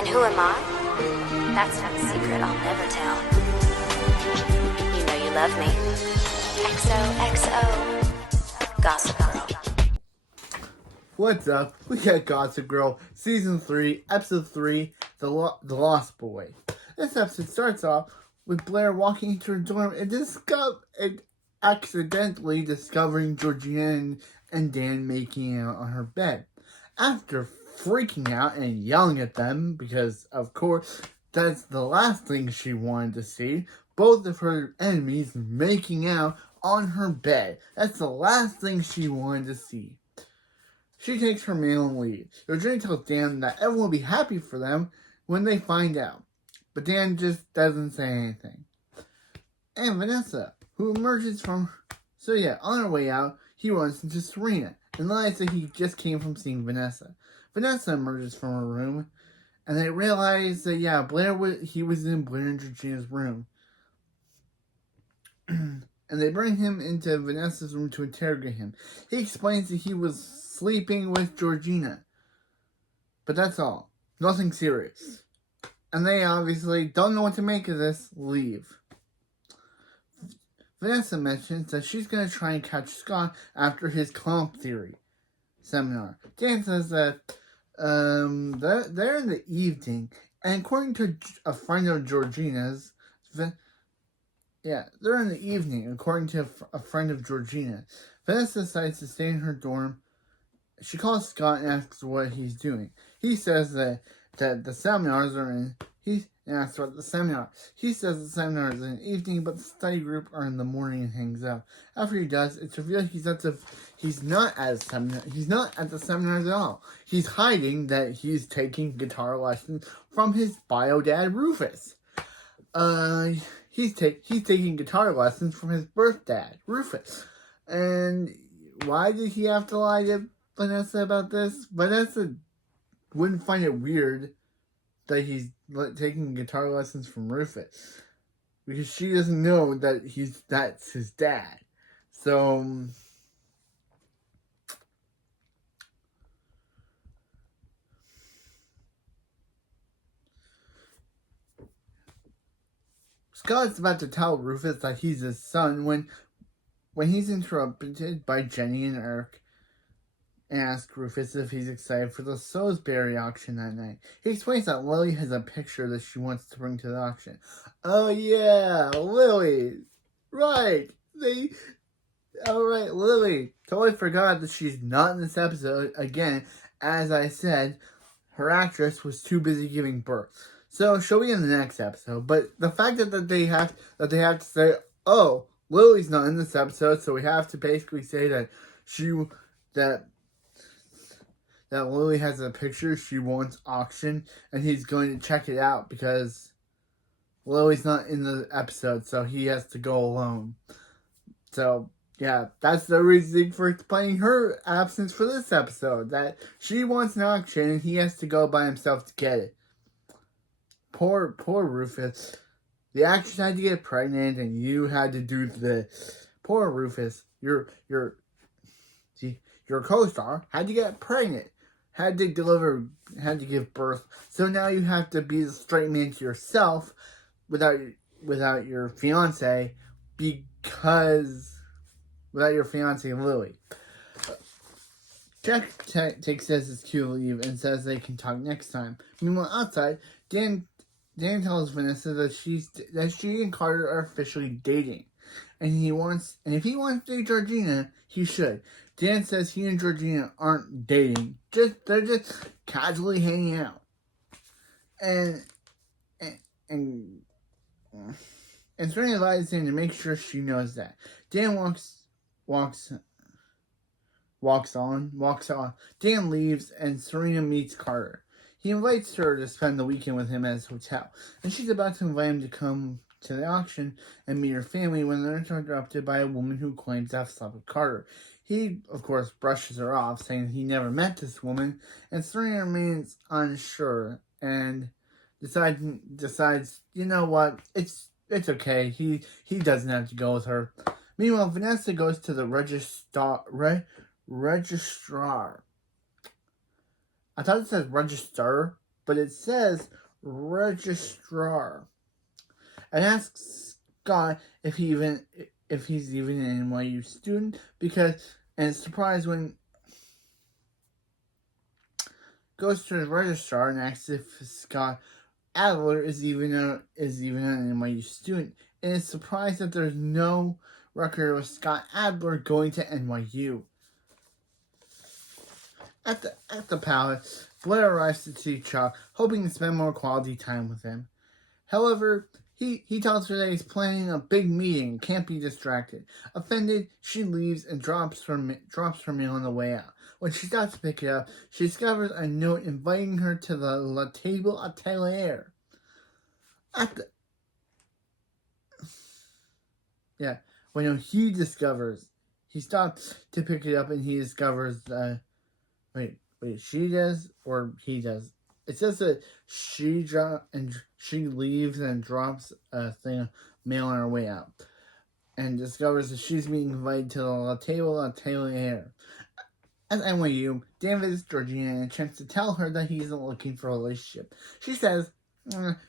And who am I? That's not a secret I'll never tell. You know you love me. XOXO. Gossip Girl. What's up? We got Gossip Girl, Season 3, Episode 3, The Lost Boy. This episode starts off with Blair walking into her dorm and accidentally discovering Georgina and Dan making out on her bed. After freaking out and yelling at them, because of course that's the last thing she wanted to see, both of her enemies making out on her bed. That's the last thing she wanted to see. She takes her mail and leaves. Georgina tells Dan that everyone will be happy for them when they find out. But Dan just doesn't say anything. And Vanessa, who emerges from... So yeah, on her way out, he runs into Serena and lies that he just came from seeing Vanessa. Vanessa emerges from her room, and they realize that, yeah, he was in Blair and Georgina's room. And they bring him into Vanessa's room to interrogate him. He explains that he was sleeping with Georgina. But that's all. Nothing serious. And they obviously don't know what to make of this. Leave. Vanessa mentions that she's going to try and catch Scott after his comp theory seminar. Dan says that they're in the evening, and according to a friend of Georgina's, they're in the evening, according to a friend of Georgina. Vanessa decides to stay in her dorm. She calls Scott and asks what he's doing. He says that the seminars are in... He asks about the seminar. He says the seminar is in the evening, but the study group are in the morning and hangs out. After he does, it's revealed he's not at the seminars at all. He's hiding that he's taking guitar lessons from his bio dad, Rufus. He's taking guitar lessons from his birth dad, Rufus. And why did he have to lie to Vanessa about this? Vanessa wouldn't find it weird that he's taking guitar lessons from Rufus, because she doesn't know that that's his dad. So Scott's about to tell Rufus that he's his son when he's interrupted by Jenny and Eric and asks Rufus if he's excited for the Salisbury auction that night. He explains that Lily has a picture that she wants to bring to the auction. Oh yeah, Lily! Right! Alright, Lily! Totally forgot that she's not in this episode. Again, as I said, her actress was too busy giving birth. So she'll be in the next episode. But the fact that they have to say, oh, Lily's not in this episode, so we have to basically say that that Lily has a picture she wants auctioned, and he's going to check it out because Lily's not in the episode, so he has to go alone. So, yeah, that's the reason for explaining her absence for this episode, that she wants an auction and he has to go by himself to get it. Poor Rufus. The actress had to get pregnant and you had to do this. Poor Rufus. Your co-star had to get pregnant. Had to give birth. So now you have to be the straight man to yourself without your fiance, without your fiance Lily. Jack takes his cue to leave and says they can talk next time. Meanwhile, outside, Dan tells Vanessa that she and Carter are officially dating, and if he wants to date Georgina, he should. Dan says he and Georgina aren't dating. They're just casually hanging out. And Serena advises him to make sure she knows that. Dan walks on. Dan leaves and Serena meets Carter. He invites her to spend the weekend with him at his hotel. And she's about to invite him to come to the auction and meet her family when they're interrupted by a woman who claims to have slept with Carter. He, of course, brushes her off, saying he never met this woman, and Serena remains unsure and decides, you know what, it's okay. He doesn't have to go with her. Meanwhile, Vanessa goes to the registrar. I thought it said register, but it says registrar. And asks Scott if he's even an NYU student and is surprised when goes to the registrar and asks if Scott Adler is even an NYU student, and is surprised that there's no record of Scott Adler going to NYU. At the palace, Blair arrives to see Chuck, hoping to spend more quality time with him. However, he tells her that he's planning a big meeting and can't be distracted. Offended, she leaves and drops her mail on the way out. When she stops to pick it up, she discovers a note inviting her to the La Table Atelier. He stops to pick it up and he discovers, she does or he does? It says that she leaves and drops a thing of mail on her way out, and discovers that she's being invited to the La Table Atelier. At NYU, Dan visits Georgina and attempts to tell her that he isn't looking for a relationship. She says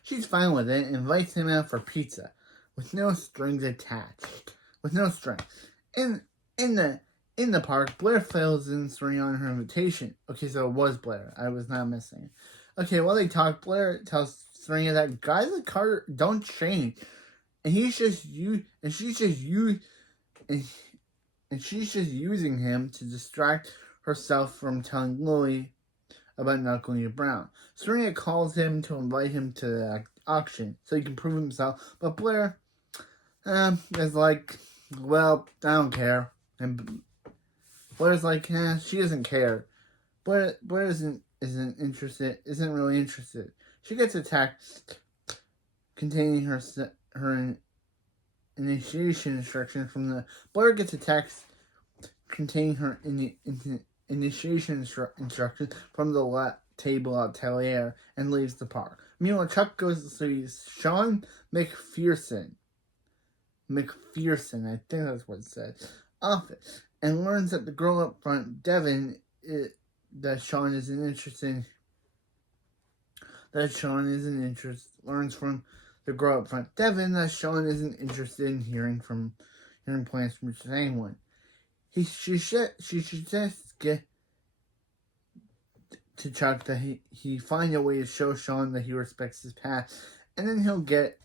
she's fine with it and invites him out for pizza, with no strings attached. With no strings. In the park, Blair fills in Serena on her invitation. Okay, so it was Blair. I was not missing it. Okay, while they talk, Blair tells Serena that guys like Carter don't change, and she's just using him to distract herself from telling Lily about not going to Brown. Serena calls him to invite him to the auction so he can prove himself, but Blair is like, well, I don't care. And Blair's like, she doesn't care. Blair isn't really interested. She gets a text containing her initiation instructions from the Blair gets a text containing her initiation instructions from the La Table Atelier and leaves the park. Meanwhile, Chuck goes to see Sean McPherson, I think that's what it said, office, and learns that the girl up front, Devin, learns from the girl up front, Devin, that Sean isn't interested in hearing plans from anyone. She suggests to Chuck that he find a way to show Sean that he respects his past, and then he'll get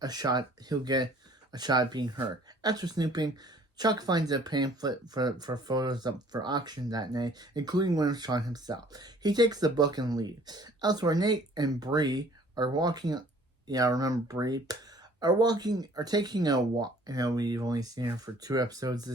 a shot at being heard. After snooping, Chuck finds a pamphlet for photos up for auction that night, including one of Sean himself. He takes the book and leaves. Elsewhere, Nate and Bree are walking. Yeah, I remember Bree. Are taking a walk. We've only seen her for 2 episodes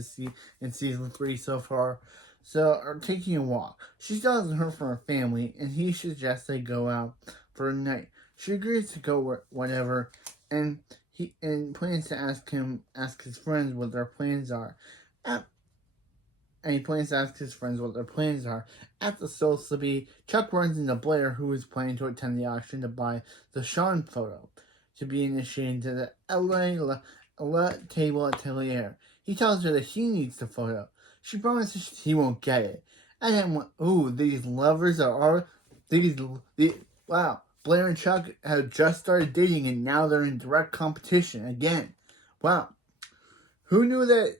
in season 3 so far. So, are taking a walk. She still hasn't heard from her family, and he suggests they go out for a night. She agrees to go whatever, and he plans to ask his friends what their plans are. At the Soul Chuck runs into Blair, who is planning to attend the auction to buy the Sean photo to be initiated to the La Table Atelier. He tells her that he needs the photo. She promises he won't get it. And then, these lovers wow. Blair and Chuck have just started dating and now they're in direct competition again. Wow. Who knew that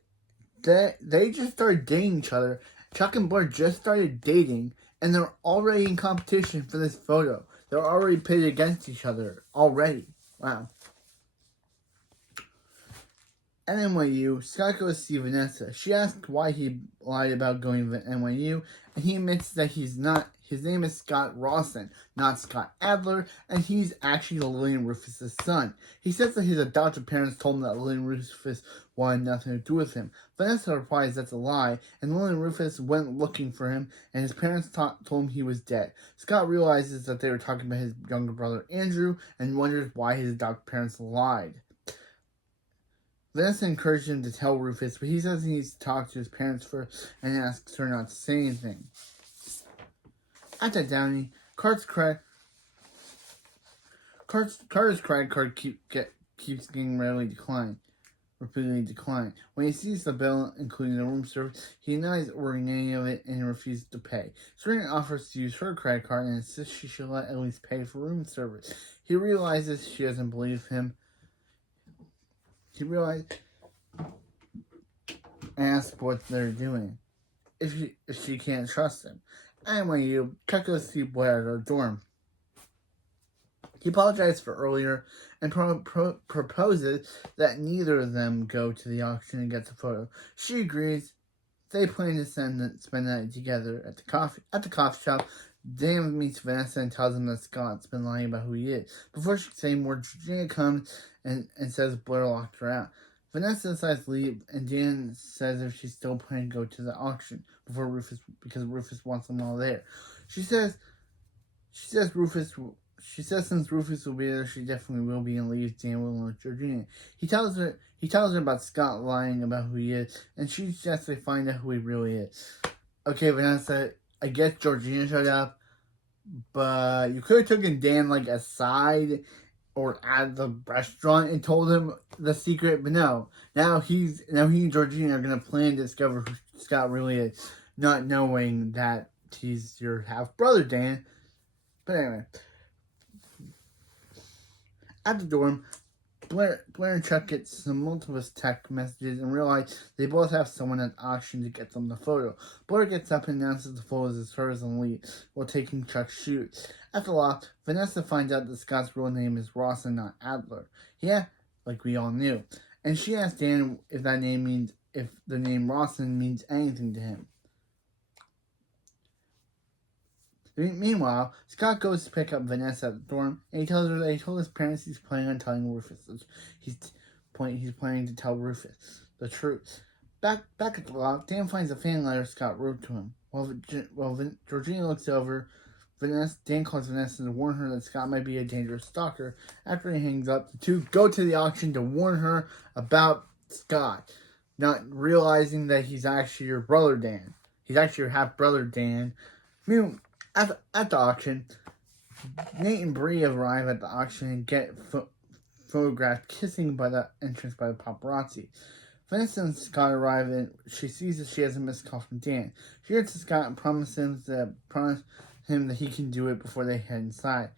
they just started dating each other? Chuck and Blair just started dating and they're already in competition for this photo. They're already pitted against each other already. Wow. At NYU, Scott goes to see Vanessa. She asks why he lied about going to NYU, and he admits that his name is Scott Rawson, not Scott Adler, and he's actually Lily and Rufus' son. He says that his adoptive parents told him that Lily and Rufus wanted nothing to do with him. Vanessa replies that's a lie, and Lily and Rufus went looking for him, and his parents told him he was dead. Scott realizes that they were talking about his younger brother Andrew, and wonders why his adoptive parents lied. Vanessa encouraged him to tell Rufus, but he says he needs to talk to his parents first and asks her not to say anything. At the Downey, Carter's credit card keeps getting readily declined. repeatedly decline. When he sees the bill, including the room service, he denies ordering any of it and refuses to pay. Serena offers to use her credit card and insists she should at least pay for room service. He realizes she doesn't believe him. He realizes and asks what they're doing, if she can't trust him. Anyway, Chuck goes to see Blair at her dorm. He apologized for earlier and proposes that neither of them go to the auction and get the photo. She agrees. They plan to spend the night together at the coffee shop. Dan meets Vanessa and tells him that Scott's been lying about who he is. Before she can say more, Georgina comes and says Blair locked her out. Vanessa decides to leave, and Dan says if she's still planning to go to the auction because Rufus wants them all there. She says since Rufus will be there, she definitely will be, and leaves Dan alone with Georgina. He tells her about Scott lying about who he is, and she suggests they find out who he really is. Okay, Vanessa, I guess Georgina showed up, but you could have taken Dan aside or at the restaurant and told him the secret, but no. Now he and Georgina are gonna plan to discover who Scott really is, not knowing that he's your half brother, Dan. But anyway, at the dorm, Blair and Chuck get some multiple text messages and realize they both have someone at the auction to get them the photo. Blair gets up and announces the photos as hers and leaves while taking Chuck's shoes. At the loft, Vanessa finds out that Scott's real name is Ross and not Adler. Yeah, like we all knew. And she asks Dan if the name Rawson means anything to him. Meanwhile, Scott goes to pick up Vanessa at the dorm, and he tells her that he told his parents he's planning on telling Rufus. He's planning to tell Rufus the truth. Back at the loft, Dan finds a fan letter Scott wrote to him. While Georgina looks over, Dan calls Vanessa to warn her that Scott might be a dangerous stalker. After he hangs up, the two go to the auction to warn her about Scott, not realizing that he's actually your brother Dan. He's actually your half brother Dan. Meanwhile, at the auction, Nate and Bree arrive at the auction and get photographed kissing by the entrance by the paparazzi. Vanessa and Scott arrive and she sees that she has a missed call from Dan. She hears to Scott and promises him that he can do it before they head inside.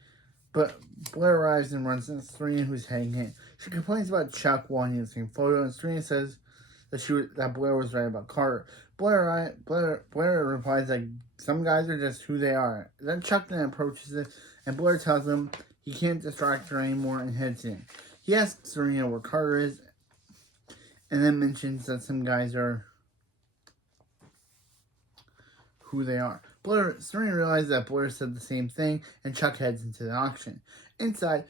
But Blair arrives and runs into Serena, who's heading in. She complains about Chuck wanting the same photo, and Serena says that Blair was right about Carter. Blair replies that some guys are just who they are. Then Chuck then approaches it, and Blair tells him he can't distract her anymore and heads in. He asks Serena where Carter is, and then mentions that some guys are who they are. Serena realizes that Blair said the same thing, and Chuck heads into the auction. Inside,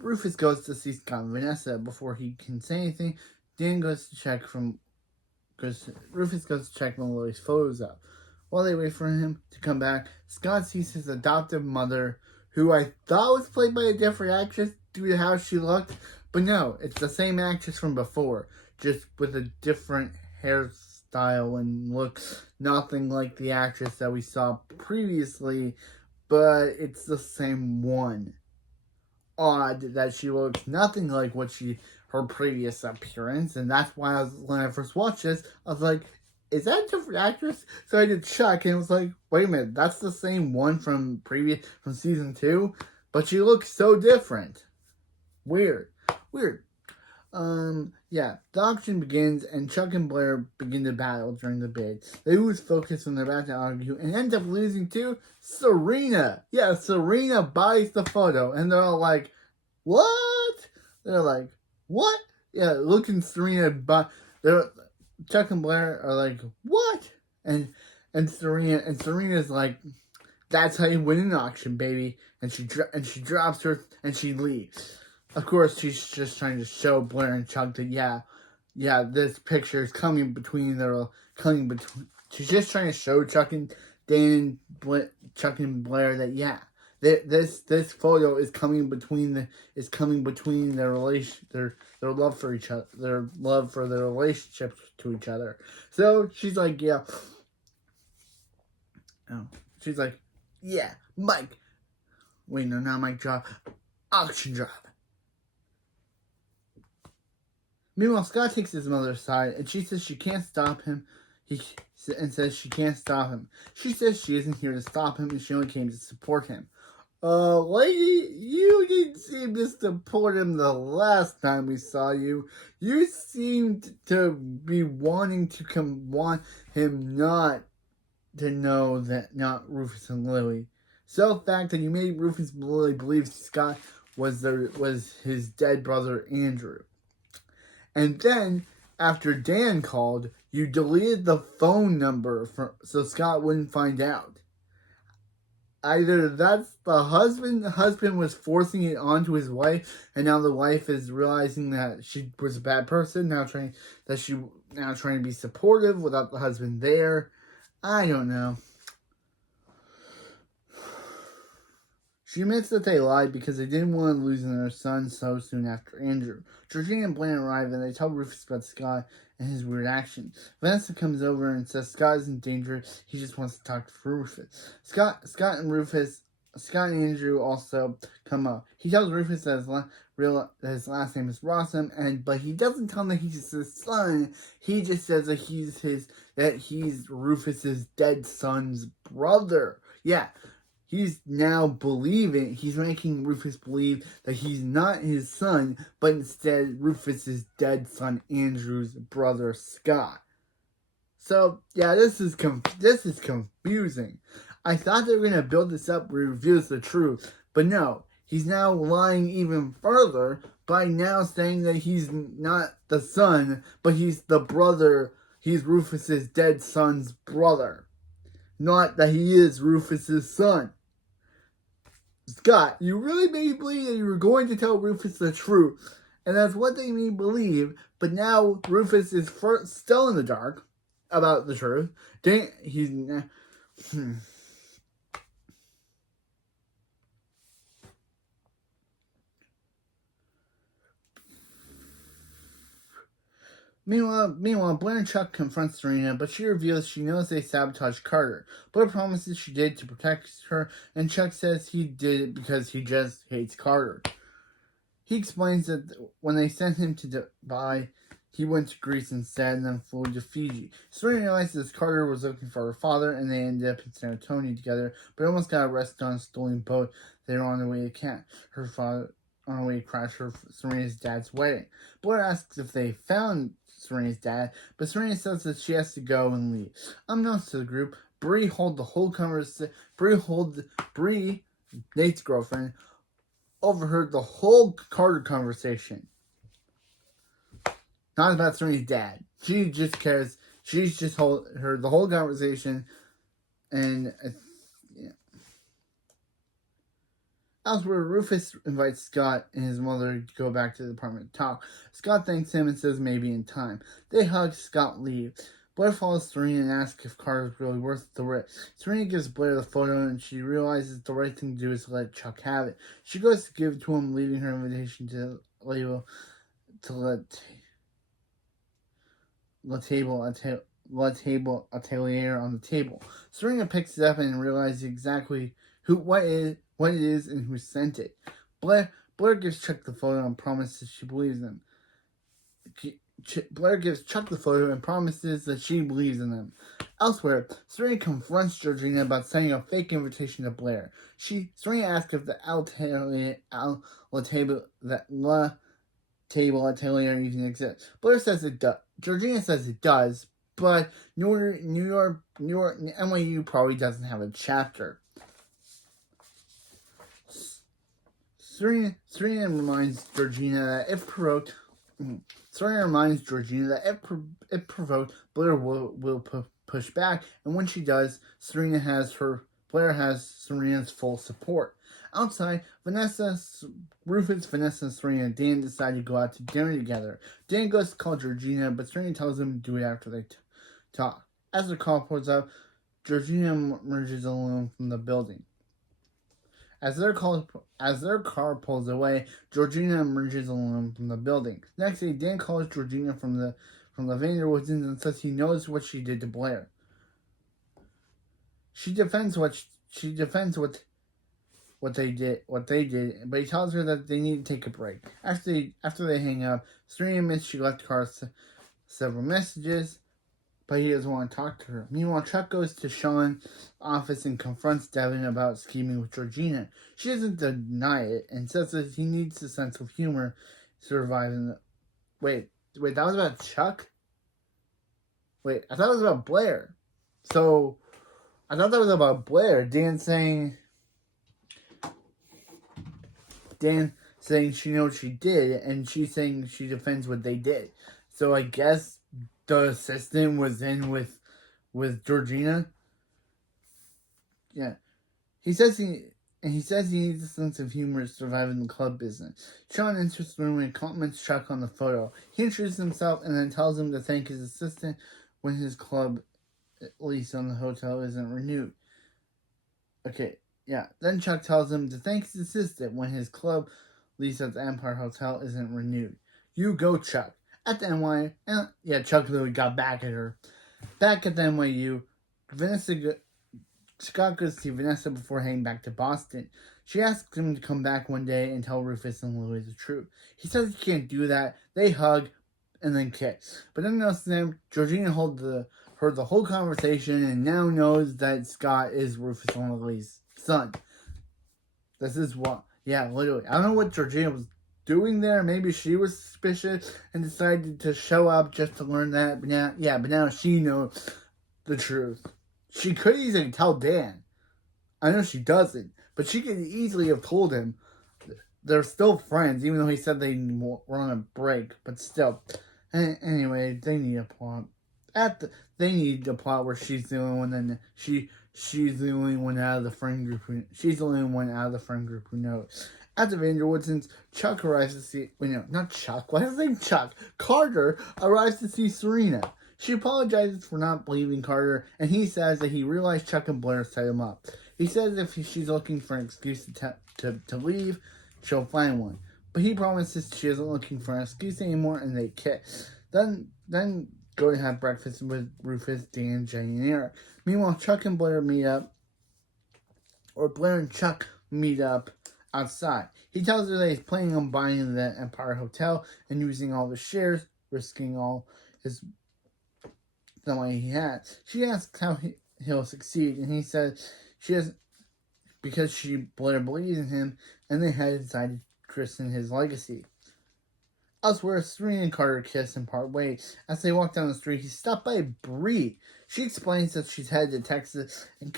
Rufus goes to see Scott and Vanessa. Before he can say anything, Rufus goes to check one of Lily's photos up. While they wait for him to come back, Scott sees his adoptive mother, who I thought was played by a different actress due to how she looked, but no, it's the same actress from before, just with a different hairstyle and look, nothing like the actress that we saw previously, but it's the same one. Odd that she looks nothing like her previous appearance, and that's why when I first watched this, I was like, is that a different actress? So I did check, and it was like, wait a minute, that's the same one from season 2, but she looks so different. Weird. The auction begins, and Chuck and Blair begin to battle during the bid. They lose focus when they're about to argue, and end up losing to Serena. Yeah, Serena buys the photo, and they're all like, what? They're like, what? Yeah, looking Serena, but Chuck and Blair are like, what? And Serena's like, that's how you win an auction, baby. And she drops her and she leaves. Of course, she's just trying to show Blair and Chuck that this picture is coming between. She's just trying to show Chuck and Chuck and Blair that this photo is coming between their love for each other, their love for their relationship to each other. So she's like, Mike. Wait, no, not Mike drop. Auction drop. Meanwhile, Scott takes his mother aside, and she says she can't stop him. And says she can't stop him. She says she isn't here to stop him, and she only came to support him. Lady, you didn't seem to support him the last time we saw you. You seemed to be want him not to know that not Rufus and Lily. So the fact that you made Rufus and Lily believe Scott was his dead brother Andrew. And then, after Dan called, you deleted the phone number so Scott wouldn't find out. Either that's the husband was forcing it onto his wife, and now the wife is realizing that she was a bad person, now trying to be supportive without the husband there. I don't know. She admits that they lied because they didn't want to lose their son so soon after Andrew. Georgina and Blaine arrive and they tell Rufus about Scott and his weird action. Vanessa comes over and says Scott is in danger. He just wants to talk to Rufus. Scott and Andrew also come up. He tells Rufus that his last name is Rossum, but he doesn't tell him that he's his son. He just says that he's Rufus's dead son's brother. Yeah. He's now he's making Rufus believe that he's not his son, but instead Rufus's dead son Andrew's brother Scott. So, yeah, this is confusing. I thought they were going to build this up where he reveals the truth, but no. He's now lying even further by now saying that he's not the son, but he's the brother. He's Rufus's dead son's brother. Not that he is Rufus's son. Scott, you really made me believe that you were going to tell Rufus the truth. And that's what they made me believe. But now Rufus is still in the dark about the truth. Meanwhile, Blair and Chuck confront Serena, but she reveals she knows they sabotaged Carter. Blair promises she did to protect her, and Chuck says he did it because he just hates Carter. He explains that when they sent him to Dubai, he went to Greece instead and then flew to Fiji. Serena realizes Carter was looking for her father, and they ended up in San Antonio together, but almost got arrested on a stolen boat. They were on their way to camp. Her father on the way to crash Serena's dad's wedding. Blair asks if they found Serena's dad, but Serena says that she has to go and leave. Unbeknownst to the group, Bree, Nate's girlfriend, overheard the whole Carter conversation. Not about Serena's dad. She just cares. She's just heard the whole conversation, and elsewhere, Rufus invites Scott and his mother to go back to the apartment to talk. Scott thanks him and says maybe in time. They hug, Scott leaves. Blair follows Serena and asks if Carter's really worth the risk. Serena gives Blair the photo and she realizes the right thing to do is to let Chuck have it. She goes to give it to him, leaving her invitation to La Table Atelier on the table. Serena picks it up and realizes exactly what it is and who sent it. Blair gives Chuck the photo and promises she believes him. Blair gives Chuck the photo and promises that she believes in him. Elsewhere, Serena confronts Georgina about sending a fake invitation to Blair. Serena asks if the La Table Atelier even exists. Blair says it does. Georgina says it does, but NYU probably doesn't have a chapter. Serena reminds Georgina that if provoked, Blair will push back, and when she does, Blair has Serena's full support. Outside, Rufus, Vanessa, and Serena and Dan decide to go out to dinner together. Dan goes to call Georgina, but Serena tells him to do it after they talk. As the call pulls up, Georgina emerges alone from the building. As their car pulls away, Georgina emerges alone from the building. Next day, Dan calls Georgina from the Vanderwoods and says he knows what she did to Blair. She defends what what they did, but he tells her that they need to take a break. After they hang up, Serena admits she left Carl several messages, but he doesn't want to talk to her. Meanwhile, Chuck goes to Sean's office and confronts Devin about scheming with Georgina. She doesn't deny it and says that he needs a sense of humor to survive in the... Wait, that was about Chuck? Wait, I thought it was about Blair. So, I thought that was about Blair. Dan saying she knows she did, and she's saying she defends what they did. So I guess the assistant was in with Georgina. Yeah, he says he needs a sense of humor to survive in the club business. Sean enters the room and compliments Chuck on the photo. He introduces himself and then tells him to thank his assistant when his club lease on the hotel isn't renewed. Okay, yeah. Then Chuck tells him to thank his assistant when his club lease at the Empire Hotel isn't renewed. You go, Chuck. At the NY, Chuck literally got back at her. Back at the NYU, Scott goes to see Vanessa before heading back to Boston. She asks him to come back one day and tell Rufus and Louie the truth. He says he can't do that. They hug and then kiss. But unbeknownst to them, Georgina heard the whole conversation and now knows that Scott is Rufus and Louie's son. This is what... Yeah, literally. I don't know what Georgina was doing there. Maybe she was suspicious and decided to show up just to learn that. But now she knows the truth. She could easily tell Dan. I know she doesn't. But she could easily have told him. They're still friends, even though he said they were on a break. But still. Anyway, they need a plot. They need a plot where she's the only one and she's the only one out of the friend group she's the only one out of the friend group who knows. At the Vanderwoodsons, Chuck arrives to see... Wait, no, not Chuck. Why is his name Chuck? Carter arrives to see Serena. She apologizes for not believing Carter, and he says that he realized Chuck and Blair set him up. He says if she's looking for an excuse to leave, she'll find one. But he promises she isn't looking for an excuse anymore, and they kiss. Then go to have breakfast with Rufus, Dan, Jenny, and Eric. Meanwhile, Chuck and Blair meet up, or Blair and Chuck meet up outside. He tells her that he's planning on buying the Empire Hotel and using all the shares, risking all the money he has. She asks how he'll succeed, and he says she has because Blair believes in him, and they had decided to christen his legacy. Elsewhere, Serena and Carter kiss and part ways. As they walk down the street, he's stopped by Bree. She explains that she's headed to Texas, and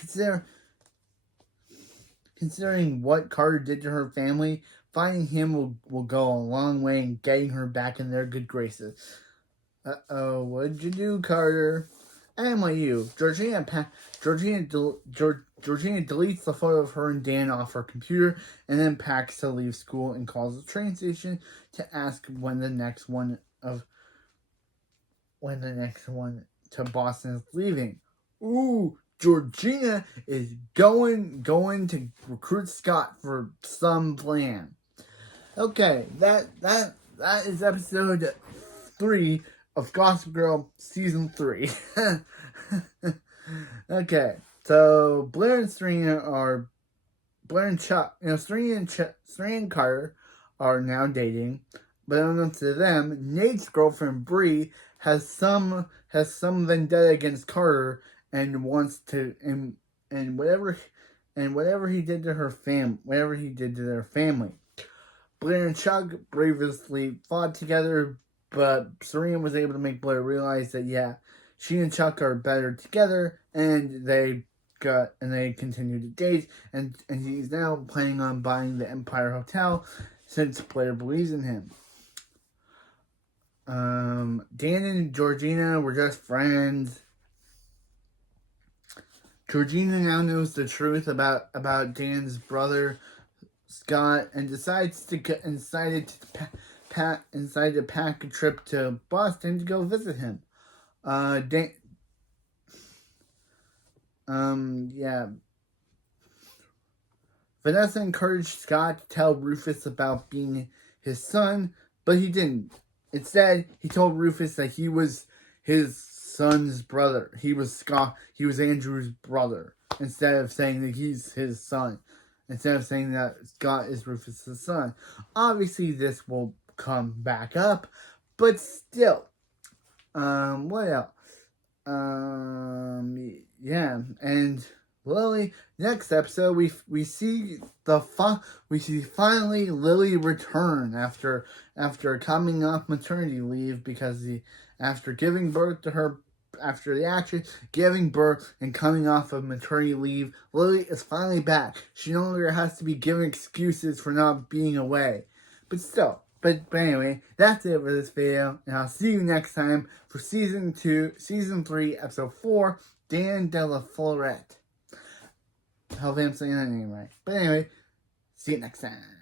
considering what Carter did to her family, finding him will go a long way in getting her back in their good graces. Uh-oh, what'd you do, Carter? NYU. Georgina deletes the photo of her and Dan off her computer and then packs to leave school and calls the train station to ask when the next one to Boston is leaving. Ooh, Georgina is going to recruit Scott for some plan. Okay, that is episode 3 of Gossip Girl Season 3. Okay, so Blair and Chuck, Serena and Carter are now dating, but unbeknownst to them, Nate's girlfriend Bree has some vendetta against Carter and wants to and whatever he did to their family. Blair and Chuck bravely fought together, but Serena was able to make Blair realize that she and Chuck are better together, and they continue to date, and he's now planning on buying the Empire Hotel since Blair believes in him. Dan and Georgina were just friends. Georgina now knows the truth about Dan's brother Scott, and decided to pack a trip to Boston to go visit him. Vanessa encouraged Scott to tell Rufus about being his son, but he didn't. Instead, he told Rufus that he was his son's brother. He was Andrew's brother, instead of saying that he's his son. instead of saying that Scott is Rufus' son. Obviously, this will come back up, but still. What else? Yeah, and Lily. Next episode, we see finally Lily return after coming off maternity leave because after giving birth to her. After the actress giving birth and coming off of maternity leave, Lily is finally back. She no longer has to be giving excuses for not being away. But still, but anyway, that's it for this video, and I'll see you next time for Season 3, Episode 4, Dan de la Florette. Hopefully I'm saying that name right. But anyway, see you next time.